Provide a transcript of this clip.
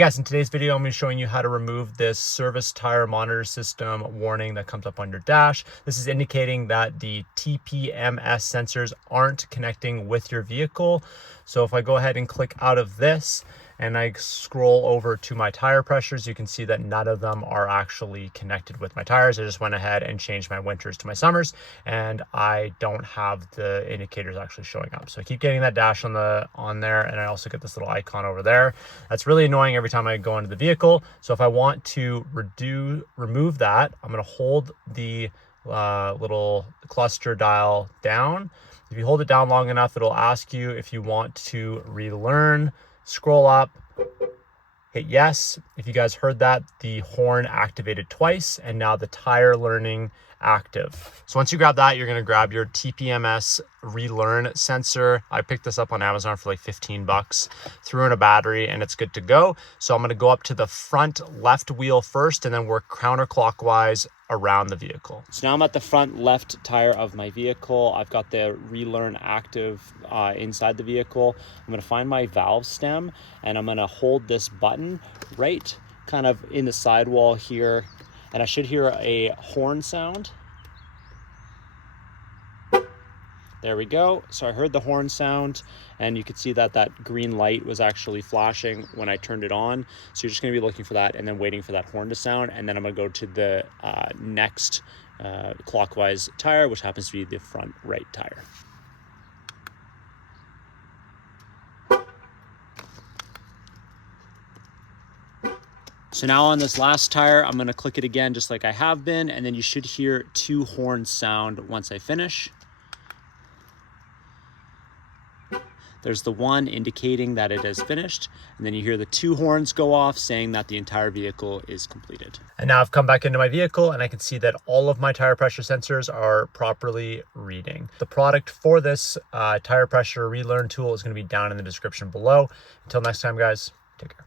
guys, in today's video, I'm going to be showing you how to remove this service tire monitor system warning that comes up on your dash. This is indicating that the TPMS sensors aren't connecting with your vehicle. So if I go ahead and click out of this and I scroll over to my tire pressures, you can see that none of them are actually connected with my tires. I just went ahead and changed my winters to my summers, and I don't have the indicators actually showing up. So I keep getting that dash on there, and I also get this little icon over there. That's really annoying every time I go into the vehicle. So if I want to remove that, I'm going to hold the little cluster dial down. If you hold it down long enough, it'll ask you if you want to relearn. Scroll up, hit yes. If you guys heard that, the horn activated twice, and now the tire learning active. So once you grab that, you're going to grab your TPMS Relearn sensor. I picked this up on Amazon for like 15 bucks, threw in a battery, and it's good to go. So I'm going to go up to the front left wheel first and then work counterclockwise around the vehicle. So now I'm at the front left tire of my vehicle. I've got the Relearn active inside the vehicle. I'm going to find my valve stem, and I'm going to hold this button right kind of in the sidewall here, and I should hear a horn sound. There we go. So I heard the horn sound, and you could see that that green light was actually flashing when I turned it on. So you're just going to be looking for that and then waiting for that horn to sound. And then I'm going to go to the next clockwise tire, which happens to be the front right tire. So now on this last tire, I'm going to click it again just like I have been, and then you should hear two horns sound once I finish. There's the one indicating that it has finished, and then you hear the two horns go off saying that the entire vehicle is completed. And now I've come back into my vehicle, and I can see that all of my tire pressure sensors are properly reading. The product for this tire pressure relearn tool is going to be down in the description below. Until next time, guys, take care.